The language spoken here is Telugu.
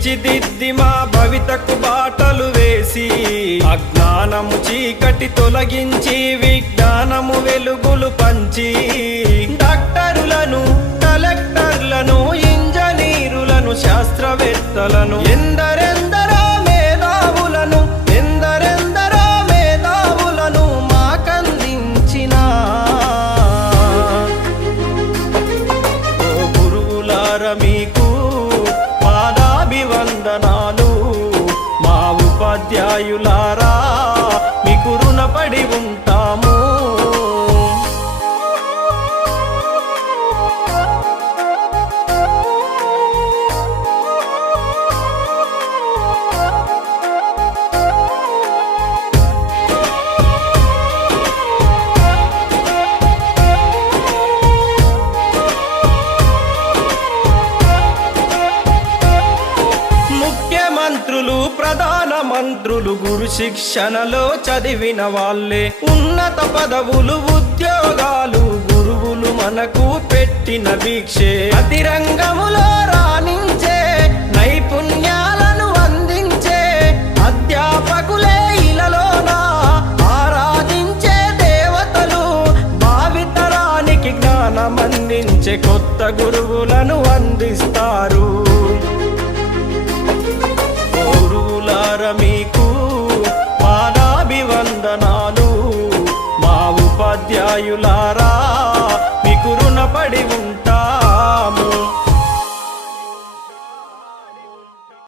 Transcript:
తీర్చిదిద్ది మా భవితకు బాటలు వేసి అజ్ఞానము చీకటి తొలగించి విజ్ఞానము వెలుగులు పంచి డాక్టరులను కలెక్టర్లను ఇంజనీరులను శాస్త్రవేత్తలను ఎందరెందరో మేధావులను మాకందించిన ఓ గురువులార మీకు పాదాభివందనాలు మా ఉపాధ్యాయులారా మీకు రుణపడి ఉంటాము. మంత్రులు ప్రధాన మంత్రులు గురు శిక్షణలో చదివిన వాళ్ళే ఉన్నత పదవులు ఉద్యోగాలు గురువులు మనకు పెట్టిన భిక్షే ప్రతి రంగములో రాణించే నైపుణ్యాలను అందించే అధ్యాపకులే ఇలలోన ఆరాధించే దేవతలు భావితరానికి జ్ఞానం అందించే కొత్త గురువులను అందిస్తారు. మీకు పాదాభివందనాలు మా ఉపాధ్యాయులారా మీకు రుణపడి